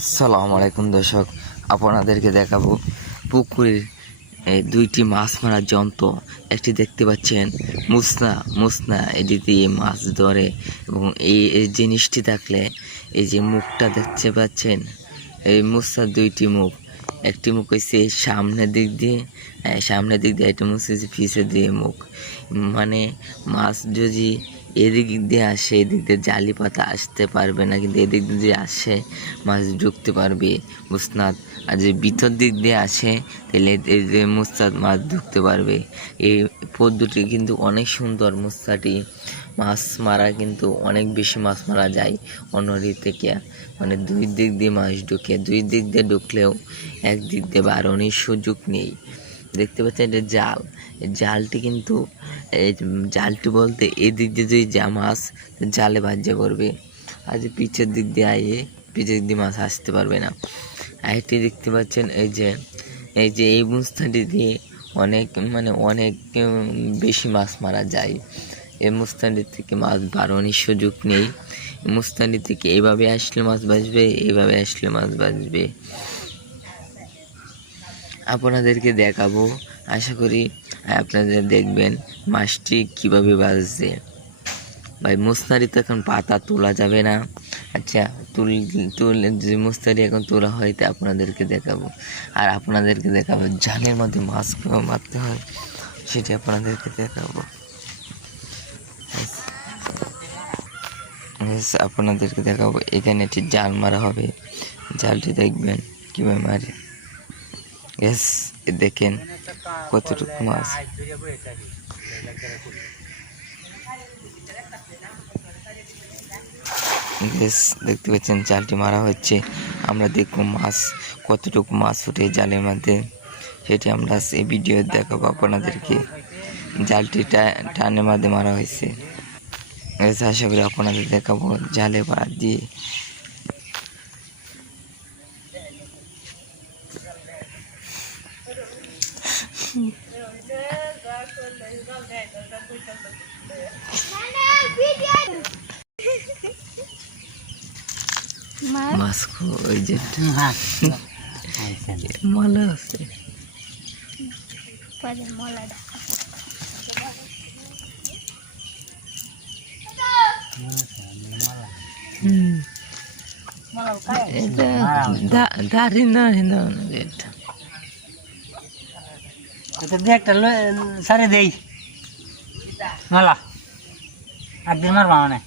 আসসালামু আলাইকুম দর্শক, আপনাদেরকে দেখাবো পুকুরের দুইটি মাছ মারার যন্ত্র। একটি দেখতে পাচ্ছেন মুসনা এটি দিয়ে মাছ ধরে, এবং এই জিনিসটি থাকলে এই যে মুখটা দেখতে পাচ্ছেন, এই মুসনার দুইটি মুখ। একটি মুখ হচ্ছে সামনের দিক দিয়ে, একটা মুখ হচ্ছে পিছের দিয়ে মুখ। মানে মাছ যদি এদিক দিয়ে আসে, এদিক দিয়ে জালি পাতা আসতে পারবে না, কিন্তু এদিক দিয়ে আসে মাছ ঢুকতে পারবে মুসনাদ। আর যদি ভিতর দিক দিয়ে আসে তাহলে মুস্তাদ মাছ ঢুকতে পারবে। এই পদ্ধতি কিন্তু অনেক সুন্দর। মুস্তাটি মাছ মারা কিন্তু অনেক বেশি মাছ মারা যায় অন্যদিক থেকে। মানে দুই দিক দিয়ে মাছ ঢুকে, দুই দিক দিয়ে ঢুকলেও এক দিক দিয়ে বাড়ানোর সুযোগ নেই। দেখতে পাচ্ছেন এটা জাল। এই জালটি কিন্তু জালটি বলতে এই দিক দিয়ে যদি যা মাছ জালে বাজ্যা করবে, আর যে পিছের দিক দিয়ে মাছ আসতে পারবে না। আরেকটি দেখতে পাচ্ছেন এই মুস্তাটি দিয়ে অনেক বেশি মাছ মারা যায়। এই মুস্তানি থেকে মাছ বাড়ানোর সুযোগ নেই। মুস্তানি থেকে এইভাবে আসলে মাছ বাঁচবে, এইভাবে আসলে মাছ বাঁচবে। আপনাদেরকে দেখাবো, আশা করি আপনারা দেখবেন মাছটি কীভাবে বাঁচছে। ভাই মুস্তারিতে এখন পাতা তোলা যাবে না। আচ্ছা, তুলে যে মুস্তারি এখন তোলা হয় তা আপনাদেরকে দেখাবো। আর আপনাদেরকে দেখাবো জালের মধ্যে মাছ কীভাবে মারতে হয়, সেটি আপনাদেরকে দেখাবো। আপনাদেরকে দেখাবো এখানে একটি জাল মারা হবে। জালটি দেখবেন কীভাবে মারে। দেখেন কতটুকু মাছ। দেখতে পাচ্ছেন জালটি মারা হচ্ছে। আমরা দেখবো মাছ কতটুকু মাছ উঠে জালের মধ্যে, সেটি আমরা এই ভিডিও দেখাবো আপনাদেরকে। জালটি টানের মধ্যে মারা হয়েছে। আশা করি আপনাদের দেখাবো জালে বাদ দিয়ে। মাছ ওই যে মলা আছে, দাঁড়ি না একটা সারে দেই মালা একদিন মারবা মানে